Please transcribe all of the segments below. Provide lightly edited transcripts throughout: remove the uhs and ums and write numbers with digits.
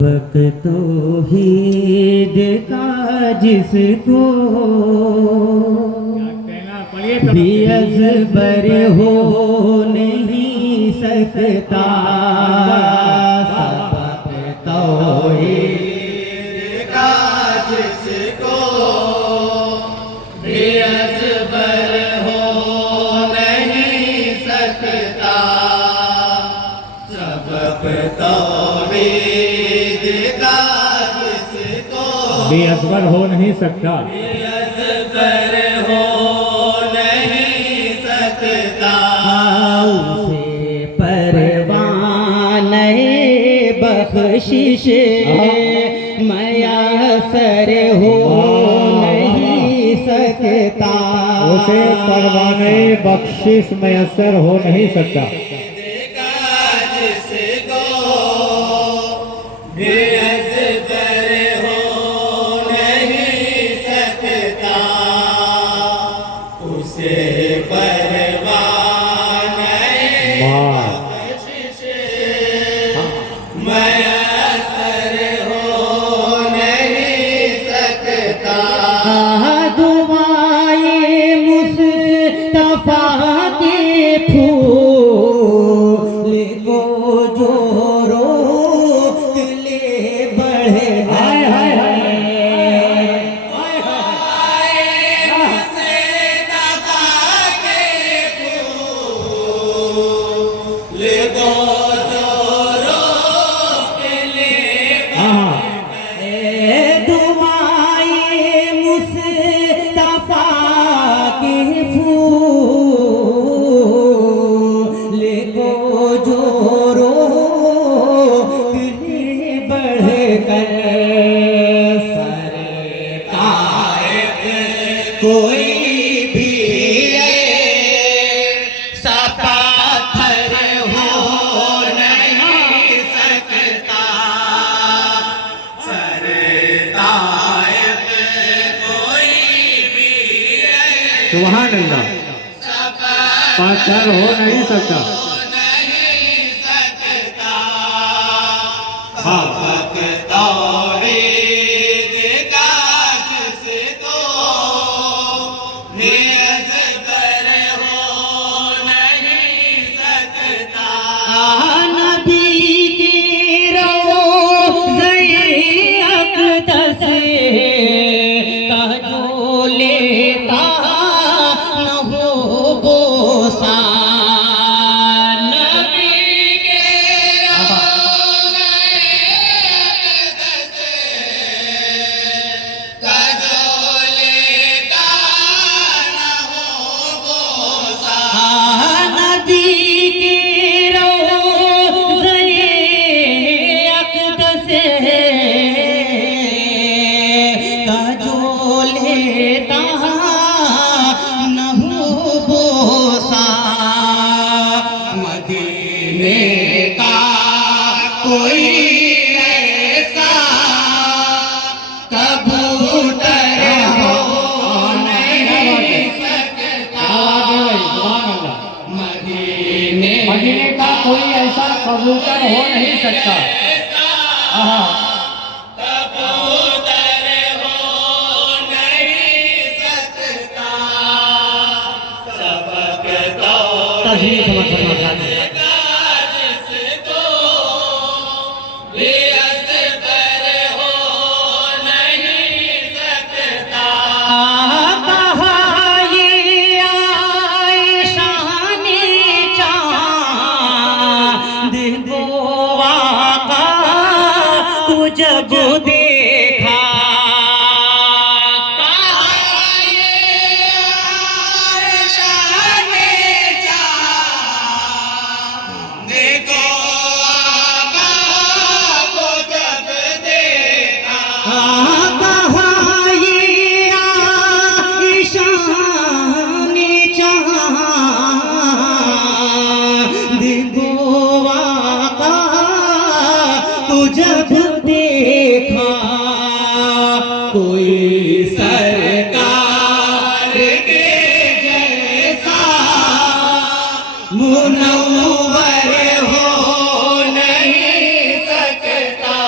तो हीद का जिसको भी अज़बर हो नहीं सकता, सबक तौहीद का जिसको भी अज़बर हो नहीं सकता, सबक तौहीद का जिसको बेअसबर हो नहीं सकता, बेअसबर हो नहीं सकता, उसे परवाने बख्शिश मयसर हो नहीं सकता, उसे परवाने बख्शिश मयसर हो नहीं सकता। कोई भी ऐसा पत्थर हो नहीं सकता, सरताइफ कोई भी सुभान अल्लाह, पत्थर हो नहीं सकता, नहीं सकता, सबक तौहीद का जिसको भी अज़बर हो नहीं सकता, नबी की रोज़े अक़दस का जो लेता न हो बोसा, नबी के रोज़े अक़दस का जो लेता न हो बोसा, नबी की रोज़े अक़दस का जो लेता न हो बोसा, मदीने का कोई ऐसा कबूतर हो नहीं सकता, मदीने का कोई ऐसा कबूतर हो नहीं सकता। कबूतर हो नहीं सकता, सबक तौहीद का जिसको भी अज़बर हो नहीं सकता, कहा ये आयशा ने चाँद को आका को जब देखा, कहा ये आयशा ने चाँद को आका को जब देखा, कहा ये आयशा ने चाँद को आका को जब देखा, कोई सरकार के जैसा मुनव्वर हो नहीं सकता,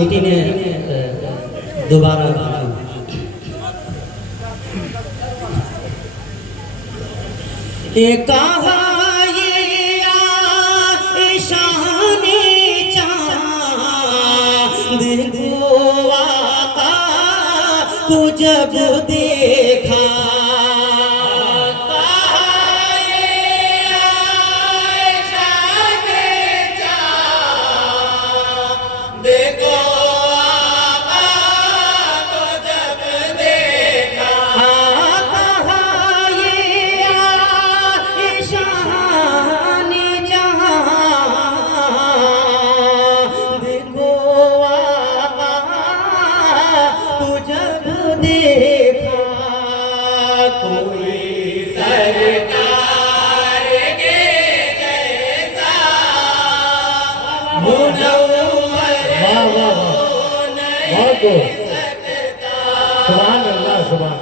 कमेटी ने दोबारा कहा ये शान चांद गोवा का को जब देखा सुभान अल्लाह सुभान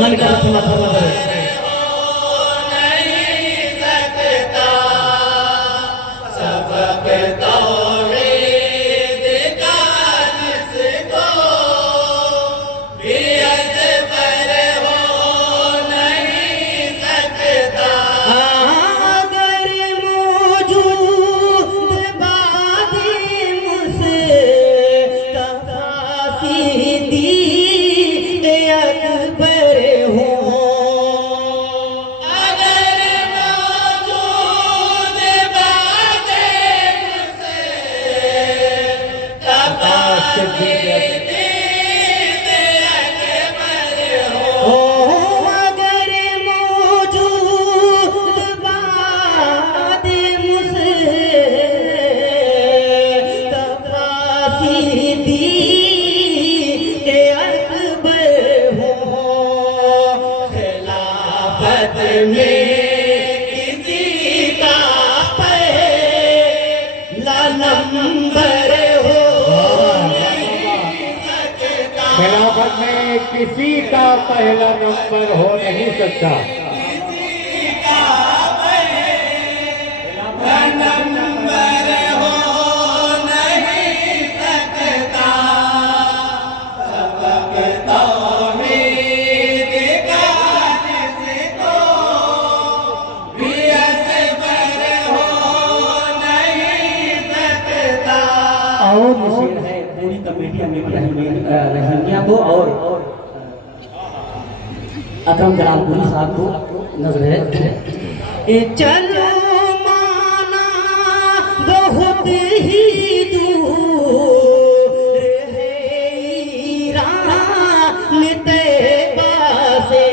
मन का माथा खिलाफत में किसी का पहला नंबर हो नहीं सकता। और है पूरी कमेटी रहमिया को और अकरम जलालपुरी साहब को नजर है। चलो माना बहुत ही दूर है ईरान तैबा से।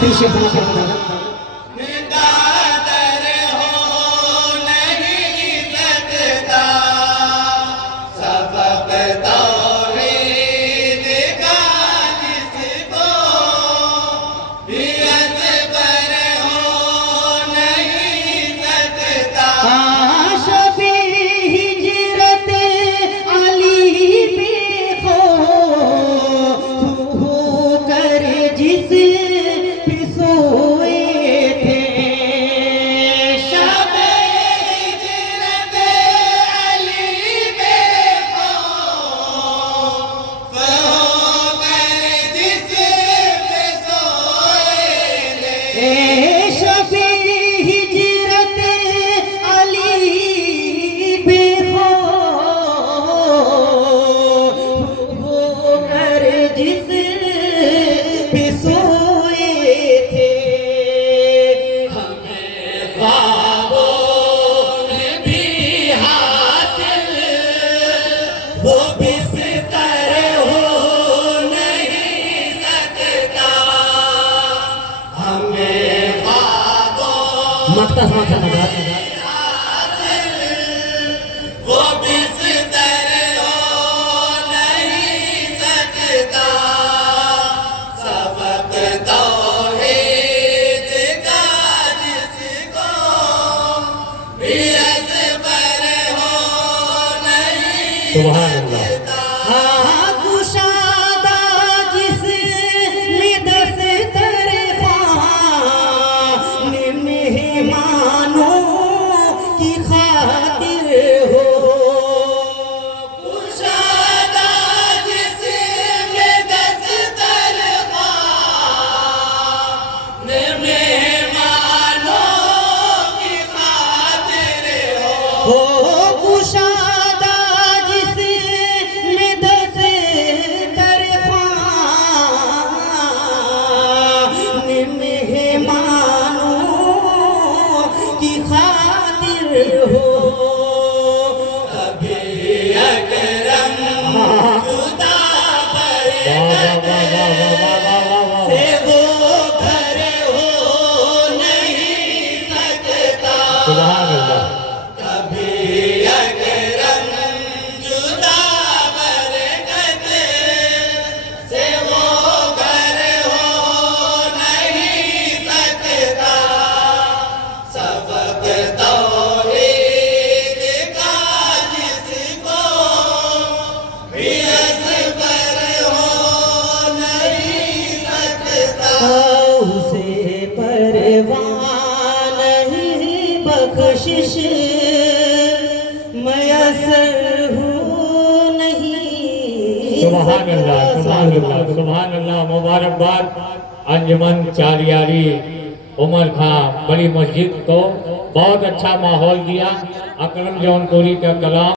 आखिरी शेर सुना सकता है मक्ता समाधान सुभान अल्लाह। बख्शिश मयसर हो नहीं। सुभान अल्लाह, सुभान अल्लाह, सुभान अल्लाह। मुबारकबाद अंजमन चालियारी उमर खां बड़ी मस्जिद को बहुत अच्छा माहौल दिया। अकरम जौनपुरी का कलाम